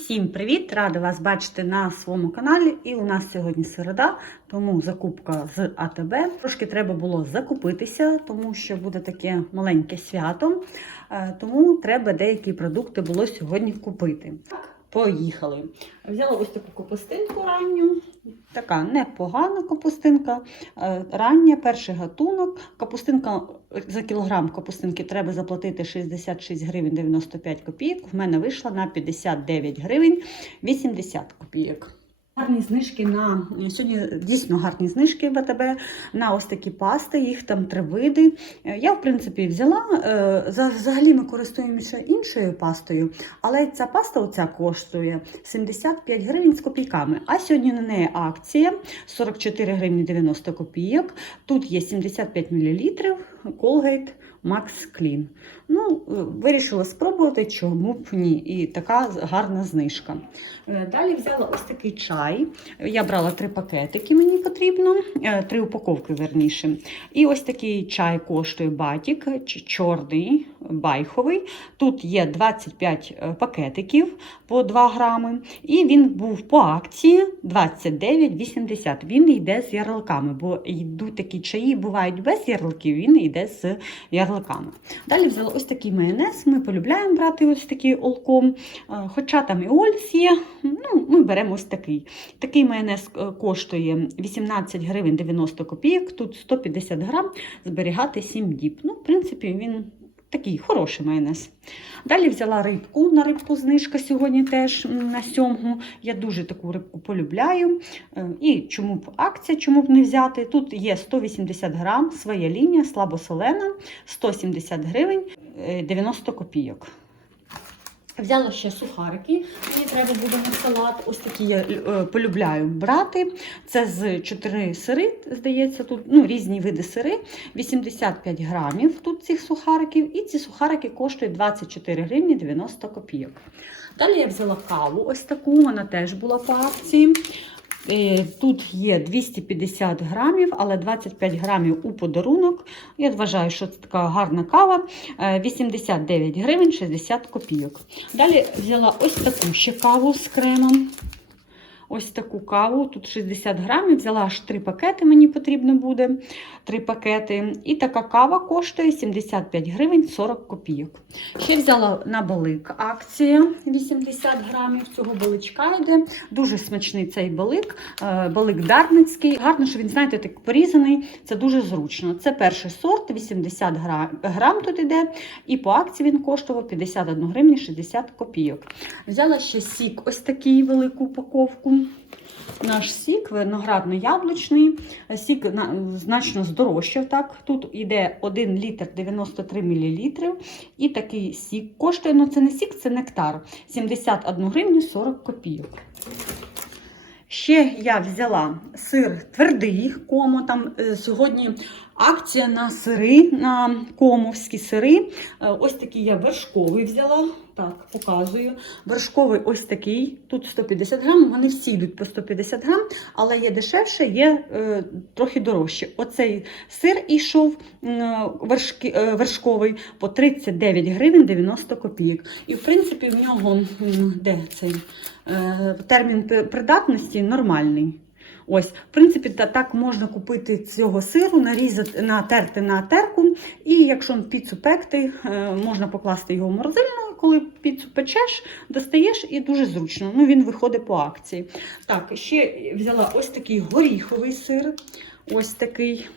Всім привіт! Рада вас бачити на своєму каналі. І у нас сьогодні середа, тому закупка з АТБ. Трошки треба було закупитися, тому що буде таке маленьке свято. Е, Тому треба деякі продукти було сьогодні купити. Поїхали. Взяла ось таку капустинку ранню. Така непогана капустинка. Е, Рання, перший гатунок. Капустинка за кілограм капустинки треба заплатити 66 гривень 95 копійок. В мене вийшла на 59 гривень 80 копійок. Гарні знижки на сьогодні дійсно гарні знижки в АТБ на ось такі пасти, їх там три види. Е, Я, в принципі, взяла. е, Взагалі ми користуємося іншою пастою, але ця паста оця коштує 75 гривень з копійками. А сьогодні на неї акція 44 гривні 90 копійок. Тут є 75 мл Colgate Max Clean. Ну, е, вирішила спробувати, чому б ні. І така гарна знижка. Е, Далі взяла ось такий чай. Я брала три пакетики, мені потрібно, е, три упаковки верніше. І ось такий чай коштує батік, чорний, байховий. Тут є 25 е, пакетиків по 2 грами. І він був по акції 29,80. Він йде з ярликами, бо йдуть такі чаї, бувають без ярликів, він йде з ярликами. Далі взяла ось такий майонез. Ми полюбляємо брати ось такий олком. Е, Хоча там і Ольс є, ну, ми беремо ось такий. Такий майонез е, коштує 18 гривень 90 копійок, тут 150 грам, зберігати 7 діб. Ну, в принципі, він такий хороший майонез. Далі взяла рибку. На рибку знижка сьогодні теж на сьомгу. Я дуже таку рибку полюбляю. Е, І чому б акція, чому б не взяти? Тут є 180 грам, своя лінія, слабосолена, 170 гривень е, 90 копійок. Взяла ще сухарики, мені треба буде на салат. Ось такі я е, полюбляю брати. Це з 4 сири, здається, тут ну, різні види сири. 85 грамів тут цих сухариків. І ці сухарики коштують 24 гривні 90 копійок. Далі я взяла каву, ось таку, вона теж була по акції. Е, Тут є 250 грамів, але 25 грамів у подарунок. Я вважаю, що це така гарна кава. Е, 89 гривень 60 копійок. Далі взяла ось таку ще каву з кремом. Ось таку каву, тут 60 грамів, взяла аж 3 пакети, мені потрібно буде. 3 пакети. І така кава коштує 75 гривень 40 копійок. Ще взяла на балик акція 80 грамів. Цього баличка йде. Дуже смачний цей балик. Е, Балик дарницький. Гарно, що він, знаєте, так порізаний. Це дуже зручно. Це перший сорт, 80 гра- грам тут іде. І по акції він коштував 51 гривні 60 копійок. Взяла ще сік, ось такий велику упаковку. Наш сік виноградно-яблучний. Сік значно здорожчав. Так. Тут йде 1 літр 93 мл. І такий сік коштує, ну це не сік, це нектар. 71 гривню 40 копійок. Ще я взяла сир твердий комо. Там е, сьогодні акція на сири, на комовські сири. Е, ось такий я вершковий взяла. Так, показую. Вершковий ось такий. Тут 150 грам. Вони всі йдуть по 150 грам, але є дешевше, є е, трохи дорожче. Оцей сир ішов м, вершки, е, вершковий по 39 гривень 90 копійок. І в принципі в нього де цей е, термін придатності нормальний. Ось, в принципі, та, так можна купити цього сиру, нарізати, натерти на терку. І якщо піцу пекти, е, можна покласти його в морозильну. Коли піцу печеш, достаєш і дуже зручно. Ну, він виходить по акції. Так, ще взяла ось такий горіховий сир. Ось такий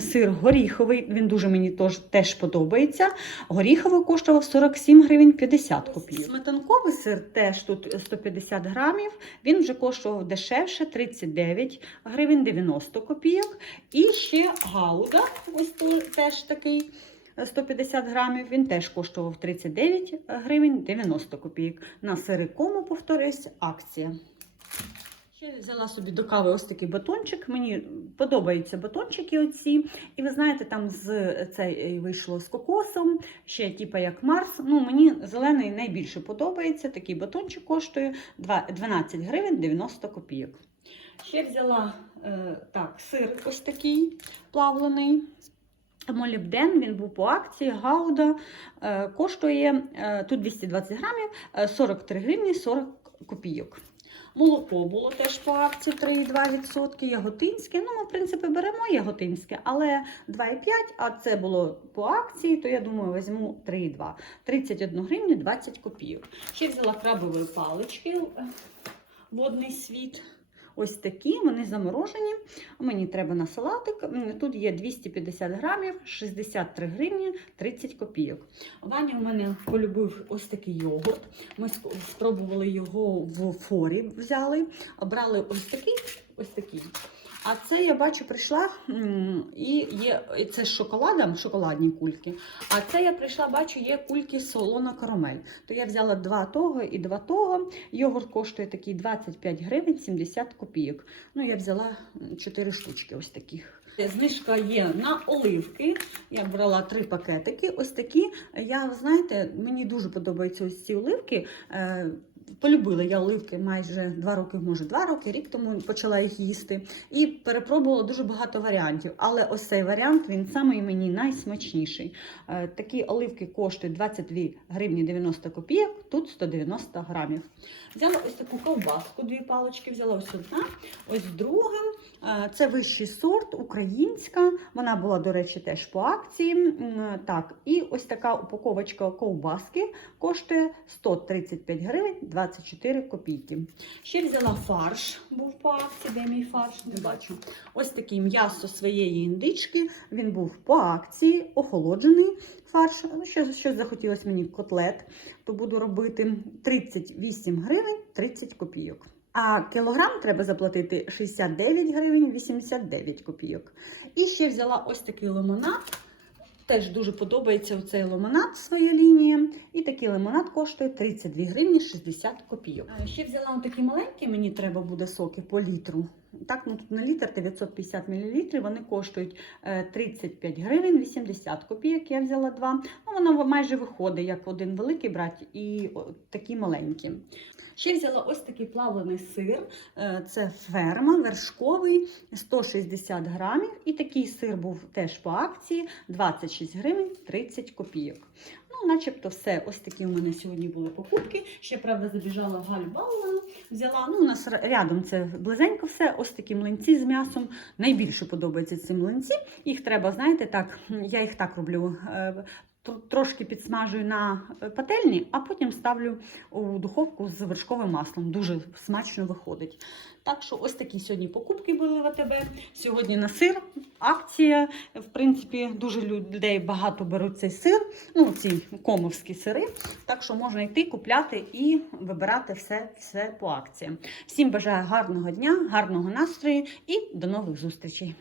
сир горіховий. Він дуже мені тож, теж подобається. Горіховий коштував 47 гривень 50 копійок. Сметанковий сир теж тут 150 грамів. Він вже коштував дешевше 39 гривень 90 копійок. І ще гауда, ось теж такий. 150 грамів, він теж коштував 39 гривень 90 копійок. На сири кому, повторюсь, акція. Ще взяла собі до кави ось такий батончик. Мені подобаються батончики оці. І ви знаєте, там з цей вийшло з кокосом, ще типа як Марс. Ну, мені зелений найбільше подобається. Такий батончик коштує 12 гривень 90 копійок. Ще взяла е, так, сир ось такий плавлений. Молібден, він був по акції, гауда е, коштує е, тут 220 грамів, е, 43 гривні 40 копійок. Молоко було теж по акції 3,2%, яготинське. Ну, ми, в принципі, беремо яготинське, але 2,5, а це було по акції, то я думаю, візьму 3,2. 31 гривня 20 копійок. Ще взяла крабові палички, водний світ. Ось такі, вони заморожені. Мені треба на салатик. Тут є 250 грамів, 63 гривні, 30 копійок. Ваня у мене полюбив ось такий йогурт. Ми спробували його в форі взяли, брали ось такий, ось такий. А це я бачу, прийшла і є і це з шоколадом, шоколадні кульки. А це я прийшла, бачу, є кульки солона карамель. То я взяла два того і два того. Йогурт коштує такий 25 гривень 70 копійок. Ну, я взяла 4 штучки ось таких. Знижка є на оливки. Я брала три пакетики. Ось такі. Я, знаєте, мені дуже подобаються ось ці оливки. Полюбила я оливки майже два роки, може два роки, рік тому почала їх їсти. І перепробувала дуже багато варіантів. Але ось цей варіант він самий мені найсмачніший. Е, Такі оливки коштують 22 гривні 90 копійок, тут 190 грамів. Взяла ось таку ковбаску, дві палочки, взяла ось одна, ось друга. Е, Це вищий сорт, українська. Вона була, до речі, теж по акції. Так, і ось така упаковочка ковбаски коштує 135 гривень 24 копійки. Ще взяла фарш, був по акції, де мій фарш, не бачу. Ось такий м'ясо своєї індички. Він був по акції, охолоджений фарш. Ну, Що, що захотілося мені котлет, то буду робити 38 гривень 30 копійок. А кілограм треба заплатити 69 гривень 89 копійок. І ще взяла ось такий лимонад. Теж дуже подобається цей лимонад, своя лінія. І такий лимонад коштує 32 гривні 60 копійок. А Ще взяла такі маленькі, мені треба буде соки по літру. Так, ну тут на літр 950 мл, вони коштують е, 35 гривень 80 копійок. Я взяла два. Ну, воно майже виходить, як один великий брати і такі маленькі. Ще взяла ось такий плавлений сир. Е, Це ферма, вершковий, 160 грамів. І такий сир був теж по акції 26 гривень 30 копійок. Ну, начебто все. Ось такі у мене сьогодні були покупки. Ще, правда, забіжала в Галю Баула, взяла. Ну, у нас рядом це близенько все. Ось такі млинці з м'ясом. Найбільше подобаються ці млинці. Їх треба, знаєте, так, я їх так роблю. Тр- Трошки підсмажую на е, пательні, а потім ставлю у духовку з вершковим маслом. Дуже смачно виходить. Так що ось такі сьогодні покупки були в АТБ. Сьогодні на сир акція. В принципі, дуже людей багато беруть цей сир, ну ці комовські сири. Так що можна йти купляти і вибирати все, все по акціям. Всім бажаю гарного дня, гарного настрою і до нових зустрічей.